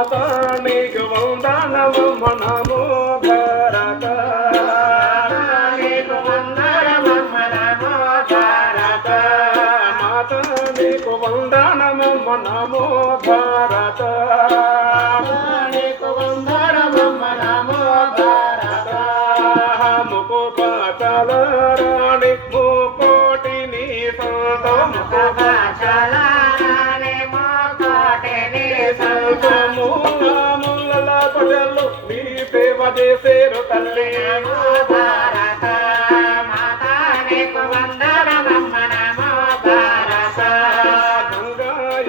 నీకు వందనము మనము నీకు వందనము మనము మాత నీకు వందనము మనము నీకు వందనము మనము ముకు పాచల రాణి ముకోటి నీ సంత ముకు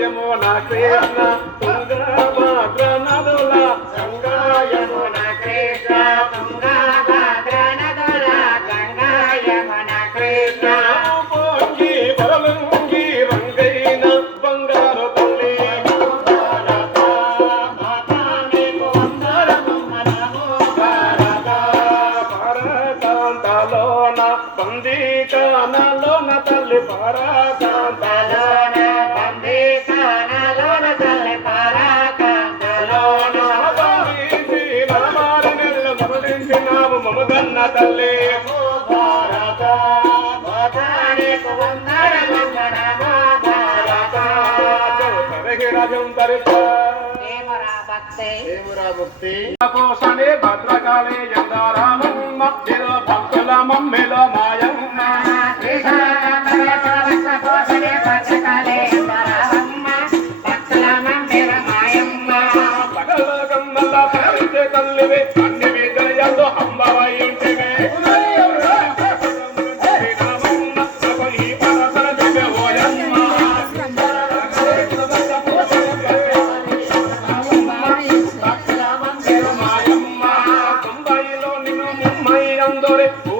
యమున కృష్ణ తుంగభద్ర నదుల గంగా యమున కృష్ణ తుంగభద్ర నదుల గంగా యమున కృష్ణ పొంగి బలలుంగి రంగైన బంగారు తల్లి భారత మాత నీకు తల్లి భారతాంతలోన తల్లి భారత భారతానికి వందనమమ్మ నమో భారత. రాజం తరిత. కోసనే భద్రకాళే ఎందారామమ్మ నిలో భక్తుల మమ్మిలో మాయమ్మ. సకల గమ్మల పరిచే తల్లివే.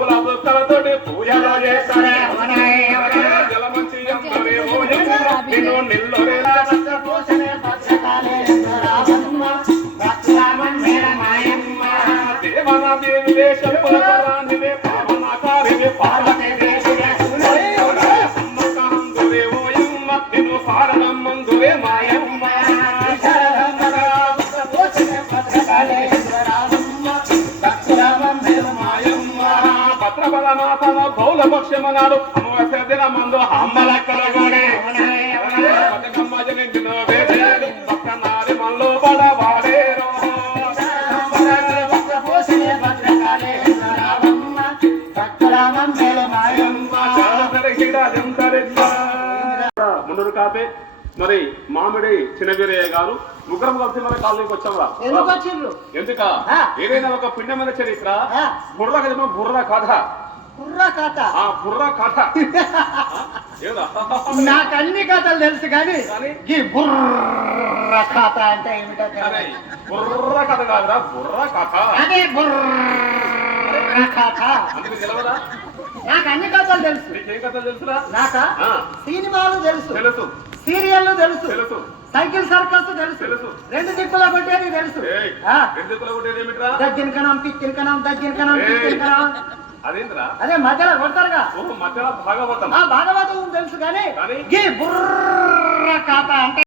పూల బుక్కలతోటి పూజలు చేస్తారే. జలమంచి నిన్ను నిల్లరే దేవన దేవి వేషపుల మాయమ్మ భద్రబల మాతల బౌల పక్షమనాడు అమావాస్య దినమందు అమ్మల కలగడే బతుకమ్మ జనించిన వేసేడు పక్కనారి మనలో పడవాడేరో. ముందు కాపే. మరి మామిడి చిన్నవీరయ్య గారు ముగ్గురం కలిసి మన కాలనీకి వచ్చాంరా ఎందుకు. ఏదైనా ఒక పిండమైన చరిత్ర. బుర్ర కదమ్మా బుర్ర కథ. కథ? ఆ బుర్ర కథ. నాకు అన్ని కథలు తెలుసు కానీ? ఈ బుర్ర కథ అంటే ఏమిటో. బుర్ర కథ కాదురా బుర్ర కథ. అదే బుర్ర కథ. నాకు అన్ని కథలు తెలుసు. తెలుసురా? నాక? ఆ, సినిమాలు తెలుసు. తెలుసు. సీరియల్లు తెలుసు. తెలుసు. సైకిల్ సర్కస్ తెలుసు. రెండు దిక్కుల కొట్టేది తెలుసు. ఏయ్. పిచ్చిన కణం అదేంద్రా? అదే మధ్యలో కొడతారుగా. భాగవతం. ఆ భాగవతం తెలుసు కానీ బుర్ర కథ అంటే